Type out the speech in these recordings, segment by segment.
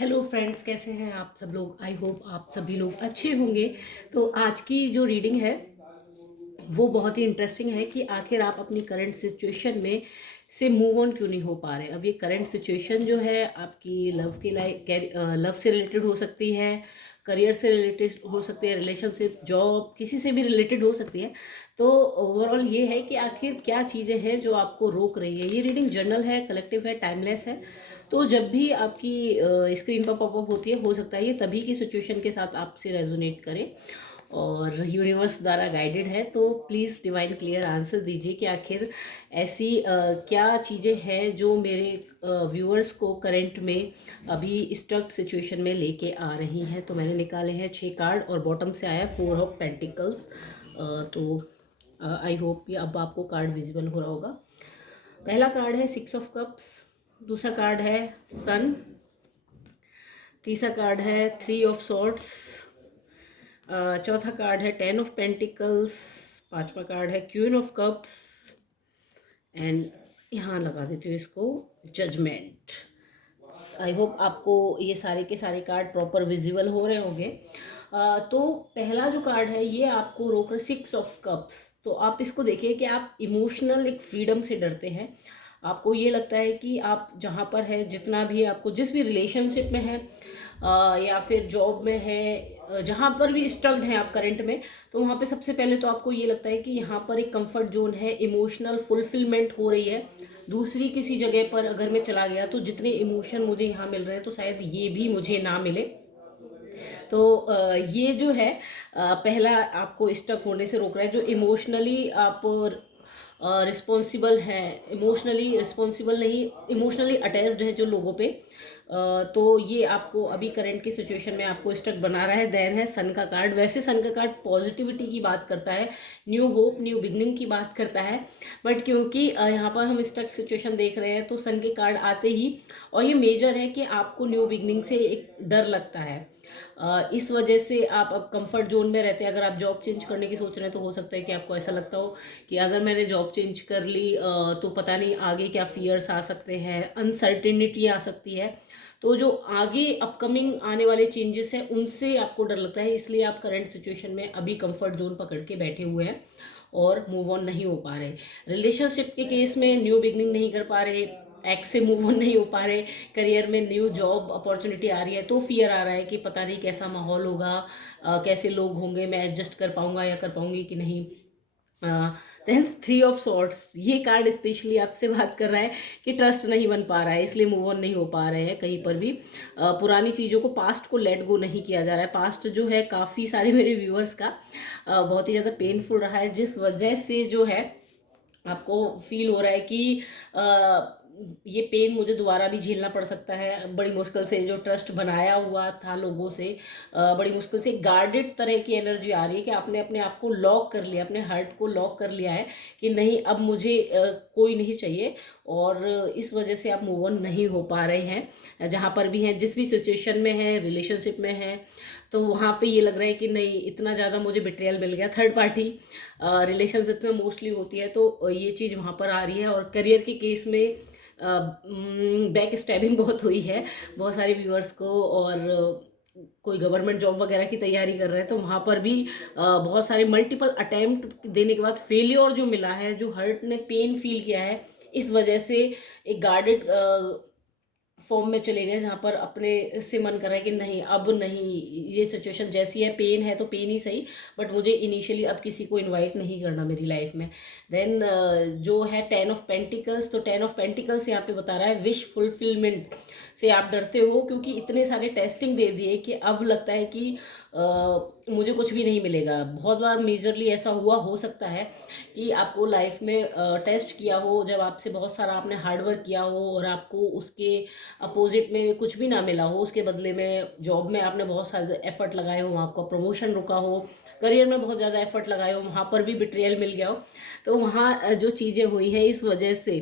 Hello friends, कैसे हैं आप सब लोग। आई होप आप सभी लोग अच्छे होंगे। तो आज की जो रीडिंग है वो बहुत ही इंटरेस्टिंग है कि आखिर आप अपनी करंट सिचुएशन में से मूव ऑन क्यों नहीं हो पा रहे। अब ये करंट सिचुएशन जो है आपकी लव के लव से रिलेटेड हो सकती है, करियर से रिलेटेड हो सकती है, रिलेशनशिप, जॉब, किसी से भी रिलेटेड हो सकती है। तो ओवरऑल ये है कि आखिर क्या चीज़ें हैं जो आपको रोक रही है। ये रीडिंग जर्नल है, कलेक्टिव है, टाइमलेस है। तो जब भी आपकी स्क्रीन पर पॉपअप होती है, हो सकता है ये तभी की सिचुएशन के साथ आपसे रेजोनेट करे और यूनिवर्स द्वारा गाइडेड है। तो प्लीज़ डिवाइन क्लियर आंसर दीजिए कि आखिर ऐसी क्या चीज़ें हैं जो मेरे व्यूअर्स को करंट में अभी स्टक सिचुएशन में लेके आ रही हैं। तो मैंने निकाले हैं 6 कार्ड और बॉटम से आया 4 ऑफ पेंटिकल्स। तो आई होप ये अब आपको कार्ड विजिबल हो रहा होगा। पहला कार्ड है 6 ऑफ कप्स, दूसरा कार्ड है सन, तीसरा कार्ड है 3 ऑफ सॉर्ड्स, चौथा कार्ड है 10 ऑफ पेंटिकल्स, पांचवा कार्ड है क्वीन ऑफ कप्स एंड यहाँ लगा देती हूँ इसको जजमेंट। आई होप आपको ये सारे के सारे कार्ड प्रॉपर विजिबल हो रहे होंगे। तो पहला जो कार्ड है ये आपको रोक रहा है 6 ऑफ कप्स। तो आप इसको देखिए कि आप इमोशनल एक फ्रीडम से डरते हैं। आपको ये लगता है कि आप जहाँ पर है, जितना भी आपको जिस भी रिलेशनशिप में है या फिर जॉब में है, जहाँ पर भी स्ट्रग्ड हैं आप करंट में, तो वहाँ पे सबसे पहले तो आपको ये लगता है कि यहाँ पर एक कंफर्ट जोन है, इमोशनल फुलफिलमेंट हो रही है। दूसरी किसी जगह पर अगर मैं चला गया तो जितने इमोशन मुझे यहाँ मिल रहे हैं तो शायद ये भी मुझे ना मिले। तो ये जो है पहला आपको स्टक होने से रोक रहा है। जो इमोशनली आप रिस्पॉन्सिबल हैं, इमोशनली रिस्पॉन्सिबल नहीं, इमोशनली अटैच्ड है जो लोगों पे, तो ये आपको अभी करंट की सिचुएशन में आपको स्टक बना रहा है। देन है सन का कार्ड। वैसे सन का कार्ड पॉजिटिविटी की बात करता है, न्यू होप, न्यू बिगनिंग की बात करता है। बट क्योंकि यहाँ पर हम स्टक सिचुएशन देख रहे हैं तो सन के कार्ड आते ही, और ये मेजर है कि आपको न्यू बिगनिंग से एक डर लगता है। इस वजह से आप अब कंफर्ट जोन में रहते हैं। अगर आप जॉब चेंज करने की सोच रहे हैं तो हो सकता है कि आपको ऐसा लगता हो कि अगर मैंने जॉब चेंज कर ली तो पता नहीं आगे क्या फियर्स आ सकते हैं, अनसर्टिनिटी आ सकती है। तो जो आगे अपकमिंग आने वाले चेंजेस हैं उनसे आपको डर लगता है, इसलिए आप करंट सिचुएशन में अभी कंफर्ट जोन पकड़ के बैठे हुए हैं और मूव ऑन नहीं हो पा रहे। रिलेशनशिप के केस में न्यू बिगनिंग नहीं कर पा रहे, एक्स से मूव ऑन नहीं हो पा रहे, करियर में न्यू जॉब अपॉर्चुनिटी आ रही है तो फियर आ रहा है कि पता नहीं कैसा माहौल होगा, कैसे लोग होंगे, मैं एडजस्ट कर पाऊंगा या कर पाऊंगी कि नहीं। देन 3 ऑफ सॉर्ट्स, ये कार्ड स्पेशली आपसे बात कर रहा है कि ट्रस्ट नहीं बन पा रहा है, इसलिए मूव ऑन नहीं हो पा रहे हैं कहीं पर भी। पुरानी चीज़ों को, पास्ट को लेट गो नहीं किया जा रहा है। पास्ट जो है काफ़ी सारे मेरे व्यूअर्स का बहुत ही ज़्यादा पेनफुल रहा है, जिस वजह से जो है आपको फील हो रहा है कि ये पेन मुझे दोबारा भी झेलना पड़ सकता है। बड़ी मुश्किल से जो ट्रस्ट बनाया हुआ था लोगों से, बड़ी मुश्किल से गार्डेड तरह की एनर्जी आ रही है कि आपने अपने आप को लॉक कर लिया, अपने हार्ट को लॉक कर लिया है कि नहीं अब मुझे कोई नहीं चाहिए। और इस वजह से आप मूव ऑन नहीं हो पा रहे हैं। जहाँ पर भी हैं, जिस भी सिचुएशन में हैं, रिलेशनशिप में हैं, तो वहाँ पे ये लग रहा है कि नहीं इतना ज़्यादा मुझे बिट्रियल मिल गया। थर्ड पार्टी रिलेशनशिप में मोस्टली होती है, तो ये चीज़ वहाँ पर आ रही है। और करियर के केस में बैक स्टैबिंग बहुत हुई है बहुत सारे व्यूअर्स को, और कोई गवर्नमेंट जॉब वगैरह की तैयारी कर रहे हैं तो वहाँ पर भी बहुत सारे मल्टीपल अटैम्प्ट देने के बाद फेलियर जो मिला है, जो हर्ट ने पेन फील किया है, इस वजह से एक गार्डेड फॉर्म में चले गए जहाँ पर अपने से मन कर रहा है कि नहीं अब नहीं, ये सिचुएशन जैसी है, पेन है तो पेन ही सही, बट मुझे इनिशियली अब किसी को इनवाइट नहीं करना मेरी लाइफ में। देन जो है 10 ऑफ पेंटिकल्स, तो 10 ऑफ पेंटिकल्स यहाँ पे बता रहा है विश फुलफिलमेंट से आप डरते हो, क्योंकि इतने सारे टेस्टिंग दे दिए कि अब लगता है कि मुझे कुछ भी नहीं मिलेगा। बहुत बार मेजरली ऐसा हुआ हो सकता है कि आपको लाइफ में टेस्ट किया हो, जब आपसे बहुत सारा आपने हार्डवर्क किया हो और आपको उसके अपोजिट में कुछ भी ना मिला हो, उसके बदले में जॉब में आपने बहुत सारे एफर्ट लगाए हो, आपका प्रमोशन रुका हो, करियर में बहुत ज़्यादा एफर्ट लगाए हो, वहाँ पर भी बिट्रियल मिल गया हो। तो वहाँ जो चीज़ें हुई है इस वजह से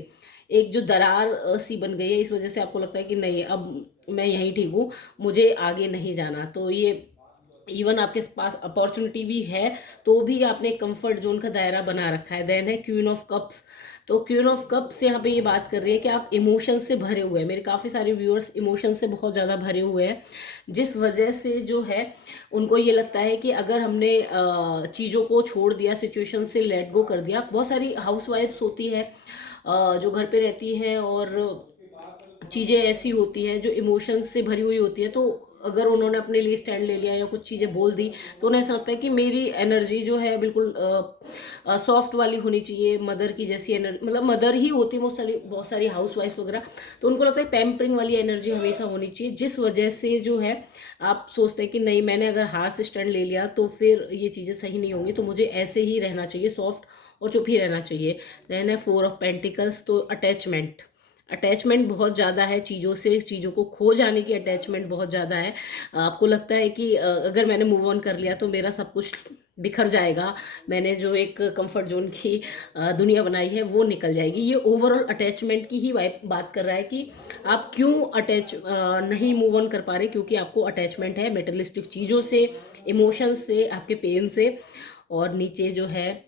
एक जो दरार सी बन गई है, इस वजह से आपको लगता है कि नहीं अब मैं यहीं ठीक हूँ, मुझे आगे नहीं जाना। तो ये इवन आपके पास अपॉर्चुनिटी भी है तो भी आपने कंफर्ट जोन का दायरा बना रखा है। देन है क्वीन ऑफ कप्स, तो क्वीन ऑफ कप्स यहाँ पे ये बात कर रही है कि आप इमोशन से भरे हुए हैं। मेरे काफ़ी सारे व्यूअर्स इमोशन से बहुत ज़्यादा भरे हुए हैं, जिस वजह से जो है उनको ये लगता है कि अगर हमने चीज़ों को छोड़ दिया, सिचुएशन से लेट गो कर दिया। बहुत सारी हाउसवाइफ्स होती है जो घर पे रहती हैं और चीज़ें ऐसी होती हैं जो इमोशंस से भरी हुई होती है, तो अगर उन्होंने अपने लिए स्टैंड ले लिया या कुछ चीज़ें बोल दी तो उन्हें ऐसा लगता है कि मेरी एनर्जी जो है बिल्कुल सॉफ्ट वाली होनी चाहिए, मदर की जैसी एनर्जी, मतलब मदर ही होती है बहुत सारी हाउस वाइफ वगैरह, तो उनको लगता है पैम्परिंग वाली एनर्जी हमेशा होनी चाहिए, जिस वजह से जो है आप सोचते हैं कि नहीं, मैंने अगर हार से स्टैंड ले लिया तो फिर ये चीज़ें सही नहीं होंगी, तो मुझे ऐसे ही रहना चाहिए, सॉफ्ट और चुप ही रहना चाहिए। देन है 4 ऑफ पेंटिकल्स, तो अटैचमेंट बहुत ज़्यादा है चीज़ों से, चीज़ों को खो जाने की अटैचमेंट बहुत ज़्यादा है। आपको लगता है कि अगर मैंने मूव ऑन कर लिया तो मेरा सब कुछ बिखर जाएगा, मैंने जो एक कंफर्ट जोन की दुनिया बनाई है वो निकल जाएगी। ये ओवरऑल अटैचमेंट की ही बात कर रहा है कि आप क्यों नहीं मूव ऑन कर पा रहे, क्योंकि आपको अटैचमेंट है मेटेरियलिस्टिक चीज़ों से, इमोशंस से, आपके पेन से। और नीचे जो है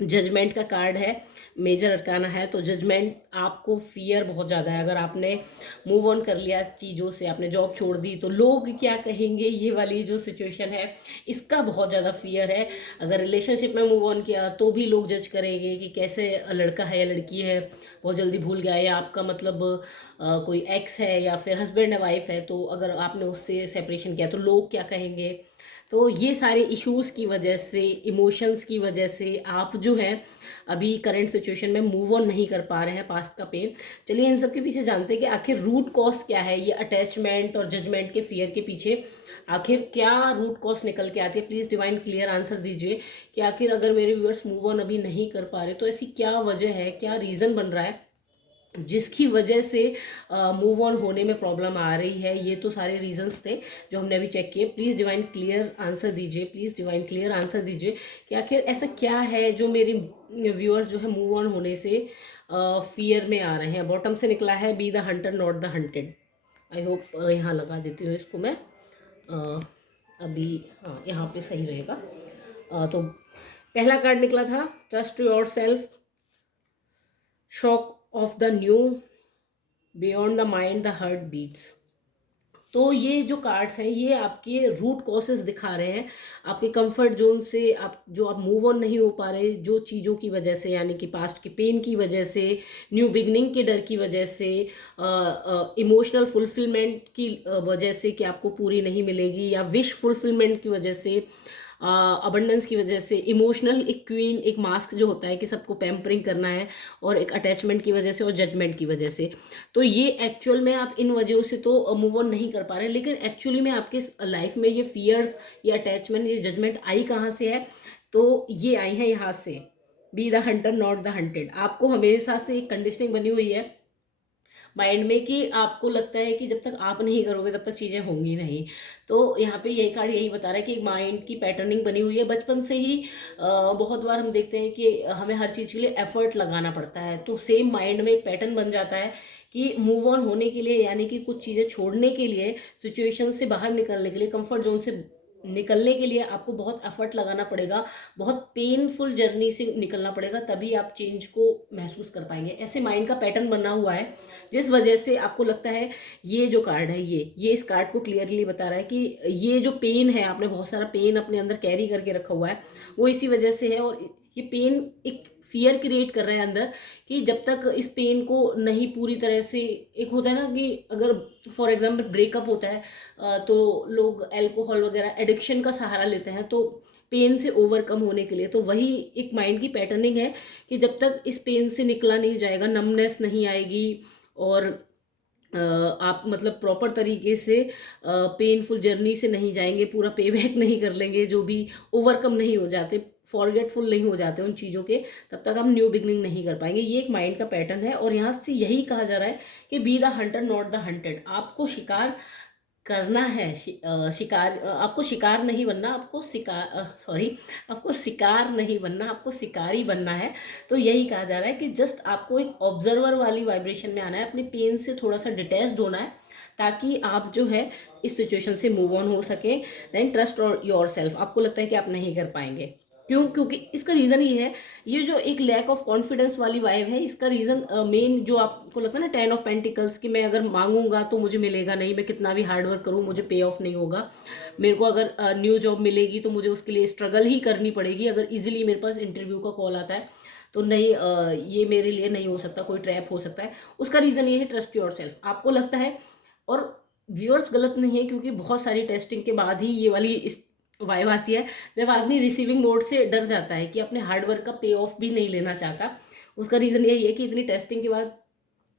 जजमेंट का कार्ड है, मेजर अरकाना है, तो जजमेंट, आपको फियर बहुत ज़्यादा है। अगर आपने मूव ऑन कर लिया चीज़ों से, आपने जॉब छोड़ दी, तो लोग क्या कहेंगे, ये वाली जो सिचुएशन है इसका बहुत ज़्यादा फियर है। अगर रिलेशनशिप में मूव ऑन किया तो भी लोग जज करेंगे कि कैसे लड़का है या लड़की है बहुत जल्दी भूल गया, या आपका मतलब कोई एक्स है या फिर हस्बैंड या वाइफ है, तो अगर आपने उससे सेपरेशन किया तो लोग क्या कहेंगे। तो ये सारे इश्यूज़ की वजह से, इमोशंस की वजह से आप जो है अभी करंट सिचुएशन में मूव ऑन नहीं कर पा रहे हैं, पास्ट का पेन। चलिए इन सब के पीछे जानते हैं कि आखिर रूट कॉज क्या है, ये अटैचमेंट और जजमेंट के फियर के पीछे आखिर क्या रूट कॉज निकल के आती है। प्लीज़ डिवाइन क्लियर आंसर दीजिए कि आखिर अगर मेरे व्यूअर्स मूव ऑन अभी नहीं कर पा रहे तो ऐसी क्या वजह है, क्या रीज़न बन रहा है जिसकी वजह से मूव ऑन होने में प्रॉब्लम आ रही है। ये तो सारे रीजंस थे जो हमने अभी चेक किए। प्लीज़ डिवाइन क्लियर आंसर दीजिए, प्लीज़ डिवाइन क्लियर आंसर दीजिए कि आखिर ऐसा क्या है जो मेरे व्यूअर्स जो है मूव ऑन होने से फियर में आ रहे हैं। बॉटम से निकला है be the hunter not the hunted. I hope यहाँ लगा देती हूँ इसको मैं अभी, हाँ यहाँ पे सही रहेगा। तो पहला कार्ड निकला था trust your self, shock of the new, beyond the mind the heart beats. तो ये जो कार्ड्स हैं ये आपके रूट कॉसेस दिखा रहे हैं, आपके कंफर्ट जोन से आप मूव ऑन नहीं हो पा रहे जो चीज़ों की वजह से, यानी कि पास्ट के पेन की वजह से, न्यू बिगनिंग के डर की वजह से, इमोशनल फुलफिलमेंट की वजह से कि आपको पूरी नहीं मिलेगी, या विश फुलफिलमेंट की वजह से, अबंडेंस की वजह से, इमोशनल एक क्वीन, एक मास्क जो होता है कि सबको पैम्परिंग करना है, और एक अटैचमेंट की वजह से और जजमेंट की वजह से। तो ये एक्चुअल में आप इन वजहों से तो मूव ऑन नहीं कर पा रहे, लेकिन एक्चुअली में आपके लाइफ में ये फियर्स, ये अटैचमेंट, ये जजमेंट आई कहाँ से है, तो ये आई है यहाँ से, be the hunter not the hunted. आपको हमेशा से एक कंडीशनिंग बनी हुई है माइंड में कि आपको लगता है कि जब तक आप नहीं करोगे तब तक चीज़ें होंगी नहीं। तो यहाँ पे यही कार्ड यही बता रहा है कि माइंड की पैटर्निंग बनी हुई है बचपन से ही। बहुत बार हम देखते हैं कि हमें हर चीज़ के लिए एफर्ट लगाना पड़ता है, तो सेम माइंड में एक पैटर्न बन जाता है कि मूव ऑन होने के लिए, यानी कि कुछ चीज़ें छोड़ने के लिए, सिचुएशन से बाहर निकलने के लिए, कंफर्ट जोन से निकलने के लिए आपको बहुत एफर्ट लगाना पड़ेगा, बहुत पेनफुल जर्नी से निकलना पड़ेगा, तभी आप चेंज को महसूस कर पाएंगे। ऐसे माइंड का पैटर्न बना हुआ है जिस वजह से आपको लगता है। ये जो कार्ड है ये इस कार्ड को क्लियरली बता रहा है कि ये जो पेन है, आपने बहुत सारा पेन अपने अंदर कैरी करके रखा हुआ है, वो इसी वजह से है। और ये पेन एक फियर क्रिएट कर रहा है अंदर कि जब तक इस पेन को नहीं पूरी तरह से, एक होता है ना कि अगर फॉर एग्जांपल ब्रेकअप होता है तो लोग अल्कोहल वगैरह एडिक्शन का सहारा लेते हैं तो पेन से ओवरकम होने के लिए। तो वही एक माइंड की पैटर्निंग है कि जब तक इस पेन से निकला नहीं जाएगा, नमनेस नहीं आएगी, और आप मतलब प्रॉपर तरीके से पेनफुल जर्नी से नहीं जाएंगे, पूरा पे बैक नहीं कर लेंगे, जो भी ओवरकम नहीं हो जाते, फॉरगेटफुल नहीं हो जाते उन चीज़ों के, तब तक आप न्यू बिगनिंग नहीं कर पाएंगे। ये एक माइंड का पैटर्न है। और यहाँ से यही कहा जा रहा है कि be the hunter not the hunted. आपको शिकार करना है, आपको शिकार नहीं बनना, आपको शिकार नहीं बनना, आपको शिकारी बनना है। तो यही कहा जा रहा है कि जस्ट आपको एक ऑब्जर्वर वाली वाइब्रेशन में आना है, अपने पेन से थोड़ा सा डिटैच्ड होना है, ताकि आप जो है इस सिचुएशन से मूव ऑन हो सके। Then trust your self. आपको लगता है कि आप नहीं कर पाएंगे, क्यों? क्योंकि इसका रीज़न ये है, ये जो एक लैक ऑफ कॉन्फिडेंस वाली वाइब है, इसका रीज़न मेन जो आपको लगता है ना 10 ऑफ पेंटिकल्स कि मैं अगर माँगूँगा तो मुझे मिलेगा नहीं, मैं कितना भी हार्ड वर्क करूँ मुझे पे ऑफ नहीं होगा। मेरे को अगर न्यू जॉब मिलेगी तो मुझे उसके लिए स्ट्रगल ही करनी पड़ेगी। अगर ईज़िली मेरे पास इंटरव्यू का कॉल आता है तो नहीं, ये मेरे लिए नहीं हो सकता, कोई ट्रैप हो सकता है। उसका रीज़न ये है, ट्रस्ट योरसेल्फ। आपको लगता है, और व्यूअर्स गलत नहीं है, क्योंकि बहुत सारी टेस्टिंग के बाद ही ये वाली इस वाइब आती है, जब आदमी रिसीविंग मोड से डर जाता है कि अपने हार्ड वर्क का पे ऑफ भी नहीं लेना चाहता। उसका रीज़न यही है कि इतनी टेस्टिंग के बाद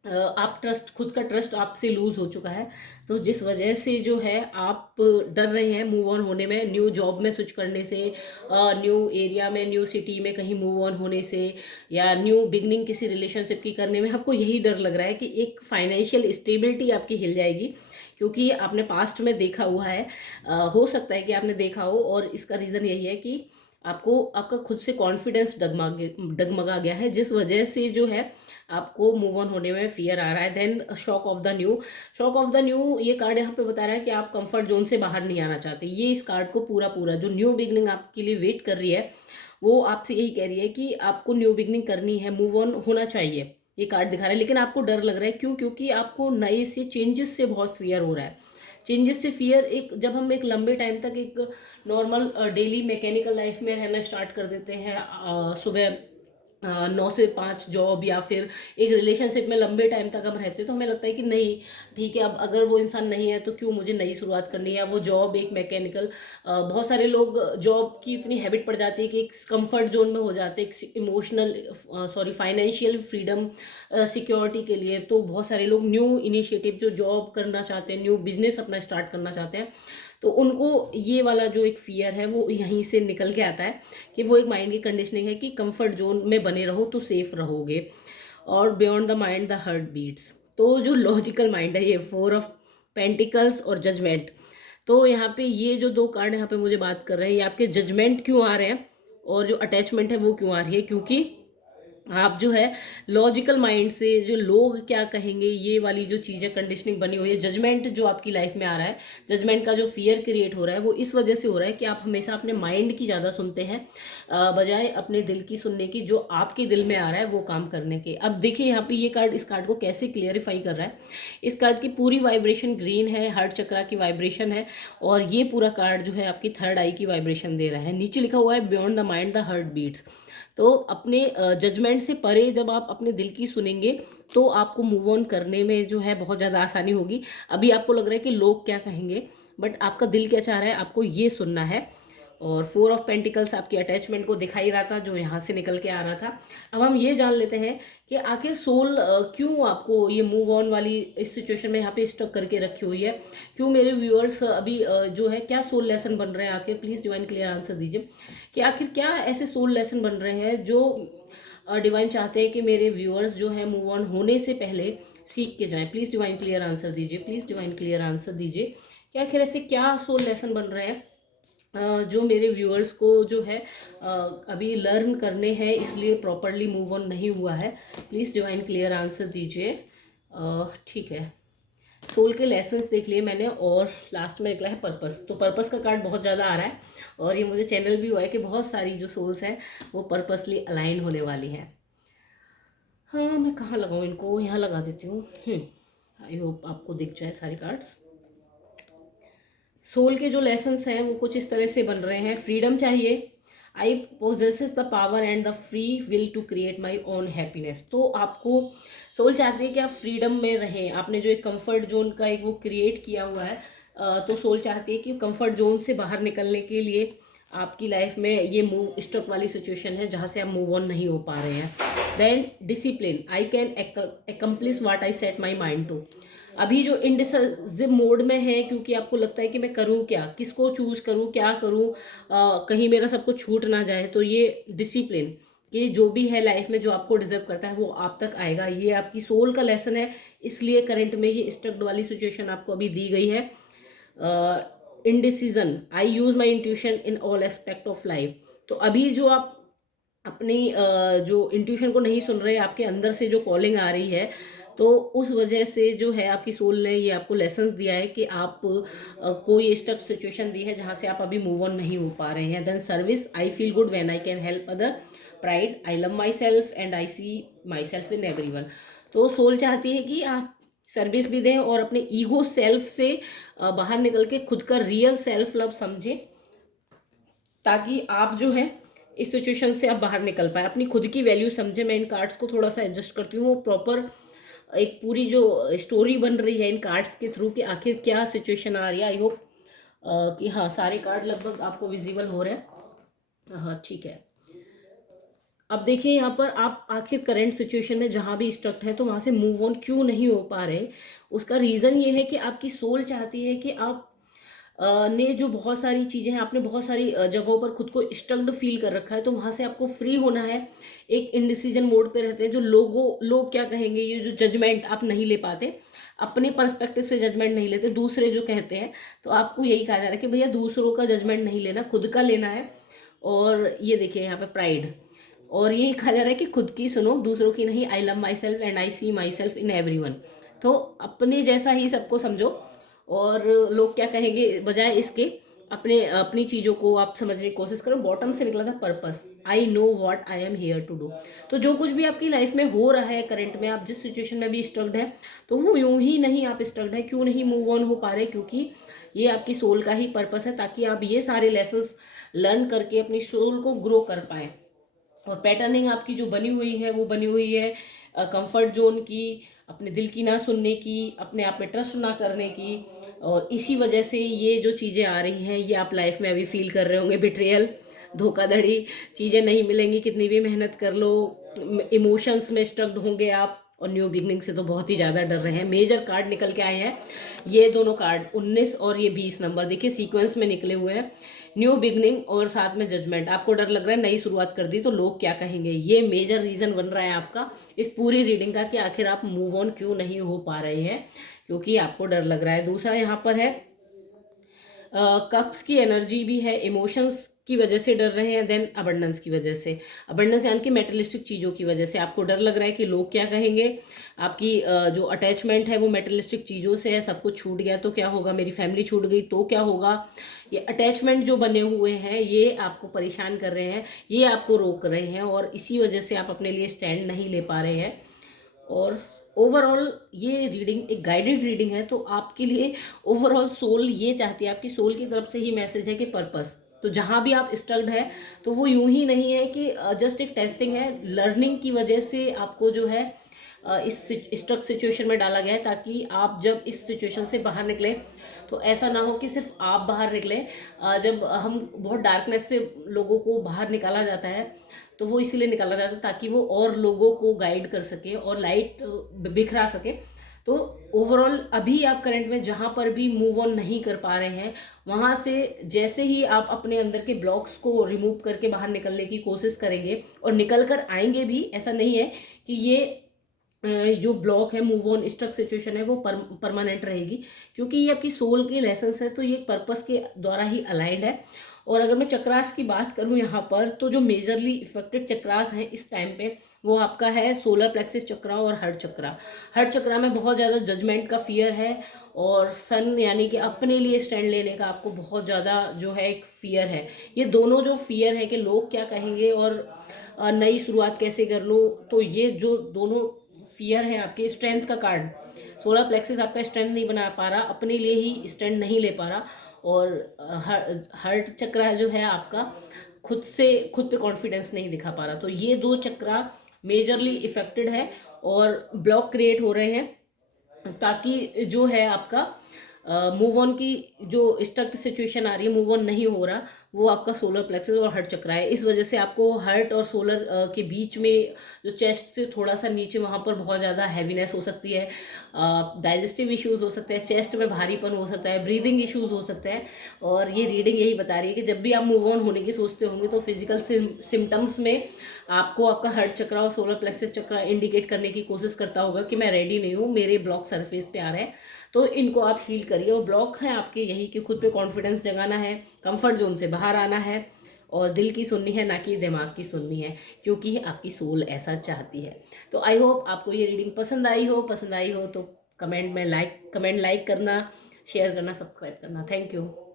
आप ट्रस्ट, खुद का ट्रस्ट आपसे लूज हो चुका है, तो जिस वजह से जो है आप डर रहे हैं मूव ऑन होने में, न्यू जॉब में स्विच करने से, न्यू एरिया में, न्यू सिटी में कहीं मूव ऑन होने से, या न्यू बिगनिंग किसी रिलेशनशिप की करने में। आपको यही डर लग रहा है कि एक फाइनेंशियल स्टेबिलिटी आपकी हिल जाएगी, क्योंकि आपने पास्ट में देखा हुआ है, हो सकता है कि आपने देखा हो, और इसका रीज़न यही है कि आपको आपका खुद से कॉन्फिडेंस डगमगा गया है, जिस वजह से जो है आपको मूव ऑन होने में फियर आ रहा है। Then shock of the new, shock of the new, ये कार्ड यहाँ पे बता रहा है कि आप कंफर्ट जोन से बाहर नहीं आना चाहते। ये इस कार्ड को पूरा पूरा जो न्यू बिगनिंग आपके लिए वेट कर रही है, वो आपसे यही कह रही है कि आपको न्यू बिगनिंग करनी है, मूव ऑन होना चाहिए, ये कार्ड दिखा रहा है। लेकिन आपको डर लग रहा है, क्यों? क्योंकि आपको नए से चेंजेस से बहुत फियर हो रहा है। चेंजेस से फियर, एक जब हम एक लंबे टाइम तक एक नॉर्मल डेली मैकेनिकल लाइफ में रहना स्टार्ट कर देते हैं, सुबह 9 से 5 जॉब, या फिर एक रिलेशनशिप में लंबे टाइम तक हम रहते हैं, तो हमें लगता है कि नहीं, ठीक है, अब अगर वो इंसान नहीं है तो क्यों मुझे नई शुरुआत करनी है। वो जॉब एक मैकेनिकल, बहुत सारे लोग जॉब की इतनी हैबिट पड़ जाती है कि एक कंफर्ट जोन में हो जाते हैं, एक emotional, sorry, financial freedom, security के लिए। तो बहुत सारे लोग न्यू इनिशिएटिव जो जॉब करना चाहते हैं, न्यू बिजनेस अपना स्टार्ट करना चाहते हैं, तो उनको ये वाला जो एक फियर है वो यहीं से निकल के आता है, कि वो एक माइंड की कंडीशनिंग है कि कंफर्ट जोन में बने रहो तो सेफ रहोगे। और beyond the mind the heart beats, तो जो लॉजिकल माइंड है, ये 4 ऑफ पेंटिकल्स और जजमेंट। तो यहाँ पे ये जो 2 कार्ड यहाँ पे मुझे बात कर रहे हैं, ये आपके जजमेंट क्यों आ रहे हैं, और जो अटैचमेंट है वो क्यों आ रही है, क्योंकि आप जो है लॉजिकल माइंड से, जो लोग क्या कहेंगे, ये वाली जो चीज़ें कंडीशनिंग बनी हुई है, जजमेंट जो आपकी लाइफ में आ रहा है, जजमेंट का जो फियर क्रिएट हो रहा है, वो इस वजह से हो रहा है कि आप हमेशा अपने माइंड की ज़्यादा सुनते हैं, बजाय अपने दिल की सुनने की, जो आपके दिल में आ रहा है वो काम करने के। अब देखिए यहाँ पे ये कार्ड इस कार्ड को कैसे क्लियरिफाई कर रहा है। इस कार्ड की पूरी वाइब्रेशन ग्रीन है, हार्ट चक्रा की वाइब्रेशन है, और ये पूरा कार्ड जो है आपकी थर्ड आई की वाइब्रेशन दे रहा है। नीचे लिखा हुआ है beyond the mind the heart beats. तो अपने जजमेंट से परे जब आप अपने दिल की सुनेंगे, तो आपको मूव ऑन करने में जो है बहुत ज़्यादा आसानी होगी। अभी आपको लग रहा है कि लोग क्या कहेंगे, बट आपका दिल क्या चाह रहा है, आपको ये सुनना है। और 4 ऑफ पेंटिकल्स आपकी अटैचमेंट को दिखा ही रहा था, जो यहाँ से निकल के आ रहा था। अब हम ये जान लेते हैं कि आखिर सोल क्यों आपको ये मूव ऑन वाली इस सिचुएशन में यहाँ पे स्टक करके रखी हुई है। क्यों मेरे व्यूअर्स अभी जो है क्या सोल लेसन बन रहे हैं आखिर, प्लीज़ डिवाइन क्लियर आंसर दीजिए कि आखिर क्या ऐसे सोल लेसन बन रहे हैं जो डिवाइन चाहते हैं कि मेरे व्यूअर्स जो है मूव ऑन होने से पहले सीख के जाएं। प्लीज़ डिवाइन क्लियर आंसर दीजिए, प्लीज़ डिवाइन क्लियर आंसर दीजिए कि आखिर ऐसे क्या सोल लेसन बन रहे हैं जो मेरे व्यूअर्स को जो है अभी लर्न करने हैं, इसलिए प्रॉपरली मूव ऑन नहीं हुआ है। प्लीज़ डिवाइन क्लियर आंसर दीजिए। ठीक है, सोल के लेसन्स देख लिए मैंने, और लास्ट में निकला है पर्पस। तो पर्पस का कार्ड बहुत ज़्यादा आ रहा है, और ये मुझे चैनल भी हुआ है कि बहुत सारी जो सोल्स हैं वो पर्पसली अलाइन होने वाली हैं। हाँ, मैं कहाँ लगाऊँ इनको, यहाँ लगा देती हूँ। आई होप आपको दिख जाए सारे कार्ड्स। सोल के जो लेसन्स हैं वो कुछ इस तरह से बन रहे हैं। फ्रीडम चाहिए, I possesses the power and the free will to create my own happiness. तो आपको सोल चाहती है कि आप फ्रीडम में रहें। आपने जो एक कंफर्ट जोन का एक वो क्रिएट किया हुआ है, तो सोल चाहती है कि कंफर्ट जोन से बाहर निकलने के लिए आपकी लाइफ में ये मूव स्टक वाली सिचुएशन है जहाँ से आप मूव ऑन नहीं हो पा रहे हैं। Then discipline, I can accomplish what I set my mind to. अभी जो इंडिसिजिव मोड में है, क्योंकि आपको लगता है कि मैं करूँ क्या, किसको चूज करूँ, क्या करूँ, कहीं मेरा सब कुछ छूट ना जाए। तो ये डिसिप्लिन कि जो भी है लाइफ में जो आपको डिजर्व करता है वो आप तक आएगा, ये आपकी सोल का लेसन है। इसलिए करंट में ये स्टक्ड वाली सिचुएशन आपको अभी दी गई है। Indecision, I use my intuition in all aspect of life. तो अभी जो आप अपनी जो इंट्यूशन को नहीं सुन रहे, आपके अंदर से जो कॉलिंग आ रही है, तो उस वजह से जो है आपकी सोल ने ये आपको लेसन्स दिया है कि आप कोई स्टक सिचुएशन दी है जहाँ से आप अभी मूव ऑन नहीं हो पा रहे हैं। Then service, I feel good when I can help other. Pride, I love my self and I see my self in everyone. तो सोल चाहती है कि आप सर्विस भी दें और अपने ईगो सेल्फ से बाहर निकल के खुद का रियल सेल्फ लव समझें, ताकि आप जो है इस सिचुएशन से आप बाहर निकल पाए, अपनी खुद की वैल्यू समझे। मैं इन कार्ड्स को थोड़ा सा एडजस्ट करती हूँ, प्रॉपर एक पूरी जो स्टोरी बन रही है इन कार्ड्स के थ्रू कि आखिर क्या सिचुएशन आ रही है। आई होप कि हाँ, सारे कार्ड लगभग आपको विजिबल हो रहे हैं। हाँ ठीक है। अब देखिए यहाँ पर आप आखिर करंट सिचुएशन में जहाँ भी स्टक है तो वहाँ से मूव ऑन क्यों नहीं हो पा रहे। उसका रीज़न ये है कि आपकी सोल चाहती है कि आप ने जो बहुत सारी चीज़ें हैं, आपने बहुत सारी जगहों पर खुद को स्टक्ड फील कर रखा है, तो वहाँ से आपको फ्री होना है। एक इनडिसीजन मोड पे रहते हैं, जो लोग क्या कहेंगे, ये जो जजमेंट आप नहीं ले पाते, अपने पर्सपेक्टिव से जजमेंट नहीं लेते, दूसरे जो कहते हैं, तो आपको यही कहा जा रहा है कि भैया दूसरों का जजमेंट नहीं लेना, खुद का लेना है। और ये देखिए यहाँ पे प्राइड, और ये कहा जा रहा है कि खुद की सुनो, दूसरों की नहीं। I love my self and I see my self in everyone. तो अपने जैसा ही सबको समझो, और लोग क्या कहेंगे बजाय इसके अपने अपनी चीज़ों को आप समझने की कोशिश करो। बॉटम से निकला था purpose, I know what I am here to do. तो जो कुछ भी आपकी लाइफ में हो रहा है करंट में, आप जिस सिचुएशन में भी स्ट्रक्ड है, तो वो यूं ही नहीं आप स्ट्रक्ड है। क्यों नहीं मूव ऑन हो पा रहे? क्योंकि ये आपकी सोल का ही पर्पस है, ताकि आप ये सारे लेसन्स लर्न करके अपनी सोल को ग्रो कर पाएँ। और पैटर्निंग आपकी जो बनी हुई है वो बनी हुई है कंफर्ट जोन की, अपने दिल की ना सुनने की, अपने आप में ट्रस्ट ना करने की। और इसी वजह से ये जो चीज़ें आ रही हैं ये आप लाइफ में अभी फील कर रहे होंगे। बिट्रियल, धोखाधड़ी, चीज़ें नहीं मिलेंगी कितनी भी मेहनत कर लो, इमोशंस में स्ट्रक्ड होंगे आप। और न्यू बिगनिंग से तो बहुत ही ज़्यादा डर रहे हैं। मेजर कार्ड निकल के आए हैं ये दोनों कार्ड, 19 और ये 20 नंबर, देखिए सीक्वेंस में निकले हुए हैं। न्यू बिगनिंग और साथ में जजमेंट। आपको डर लग रहा है नई शुरुआत कर दी तो लोग क्या कहेंगे, ये मेजर रीजन बन रहा है आपका इस पूरी रीडिंग का कि आखिर आप मूव ऑन क्यों नहीं हो पा रहे हैं, क्योंकि आपको डर लग रहा है। दूसरा यहाँ पर है कप्स की एनर्जी भी है, इमोशंस की वजह से डर रहे हैं। देन अबंडेंस की वजह से, अबंडेंस यानी कि मेटेरियलिस्टिक चीज़ों की वजह से आपको डर लग रहा है कि लोग क्या कहेंगे। आपकी जो अटैचमेंट है वो मेटेरियलिस्टिक चीज़ों से है, सब कुछ छूट गया तो क्या होगा, मेरी फैमिली छूट गई तो क्या होगा। ये अटैचमेंट जो बने हुए हैं ये आपको परेशान कर रहे हैं, ये आपको रोक रहे हैं, और इसी वजह से आप अपने लिए स्टैंड नहीं ले पा रहे हैं। और ओवरऑल ये रीडिंग एक गाइडेड रीडिंग है, तो आपके लिए ओवरऑल सोल ये चाहती है, आपकी सोल की तरफ से ही मैसेज है कि पर्पस। तो जहाँ भी आप स्ट्रक्ड है तो वो यूं ही नहीं है कि जस्ट एक टेस्टिंग है, लर्निंग की वजह से आपको जो है इस स्ट्रक सिचुएशन में डाला गया है, ताकि आप जब इस सिचुएशन से बाहर निकले तो ऐसा ना हो कि सिर्फ आप बाहर निकले। जब हम बहुत डार्कनेस से लोगों को बाहर निकाला जाता है तो वो इसीलिए निकाला जाता है ताकि वो और लोगों को गाइड कर सके और लाइट बिखरा सके। तो ओवरऑल अभी आप करंट में जहाँ पर भी मूव ऑन नहीं कर पा रहे हैं, वहाँ से जैसे ही आप अपने अंदर के ब्लॉक्स को रिमूव करके बाहर निकलने की कोशिश करेंगे और निकल कर आएंगे भी, ऐसा नहीं है कि ये जो ब्लॉक है, मूव ऑन स्ट्रक सिचुएशन है, वो परमानेंट रहेगी, क्योंकि ये आपकी सोल के लेसन्स है, तो ये पर्पस के द्वारा ही अलाइंड है। और अगर मैं चक्रास की बात करूं यहाँ पर, तो जो मेजरली इफेक्टेड चक्रास हैं इस टाइम पे वो आपका है सोलर प्लेक्सिस चक्रा और हार्ट चक्रा। हार्ट चक्रा में बहुत ज़्यादा जजमेंट का फियर है, और सन यानी कि अपने लिए स्टैंड लेने का आपको बहुत ज़्यादा जो है एक फियर है। ये दोनों जो फियर है कि लोग क्या कहेंगे और नई शुरुआत कैसे कर लो, तो ये जो दोनों फियर है आपके। स्ट्रेंथ का कार्ड, सोलर प्लेक्सिस आपका स्ट्रेंथ नहीं बना पा रहा, अपने लिए ही स्टैंड नहीं ले पा रहा। और हार्ट चक्रा जो है आपका खुद पे कॉन्फिडेंस नहीं दिखा पा रहा। तो ये दो चक्रा मेजरली इफेक्टेड है और ब्लॉक क्रिएट हो रहे हैं, ताकि जो है आपका मूव ऑन की जो स्टक सिचुएशन आ रही है, मूव ऑन नहीं हो रहा, वो आपका सोलर प्लेक्सस और हार्ट चक्रा है। इस वजह से आपको हार्ट और सोलर के बीच में जो चेस्ट से थोड़ा सा नीचे, वहाँ पर बहुत ज़्यादा हैवीनेस हो सकती है, डाइजेस्टिव इश्यूज हो सकते हैं, चेस्ट में भारीपन हो सकता है, ब्रीदिंग इश्यूज हो सकते हैं। और ये रीडिंग यही बता रही है कि जब भी आप मूव ऑन होने की सोचते होंगे तो फिजिकल सिम्टम्स में आपको आपका हार्ट चक्रा और सोलर प्लेक्सस चक्रा इंडिकेट करने की कोशिश करता होगा कि मैं रेडी नहीं हूँ, मेरे ब्लॉक सरफेस पे आ रहे हैं। तो इनको आप हील करिए। और ब्लॉक हैं आपके यही कि खुद पे कॉन्फिडेंस जगाना है, कंफर्ट जोन से बाहर आना है, और दिल की सुननी है, ना कि दिमाग की सुननी है, क्योंकि आपकी सोल ऐसा चाहती है। तो आई होप आपको ये रीडिंग पसंद आई हो तो कमेंट लाइक करना, शेयर करना, सब्सक्राइब करना। Thank you.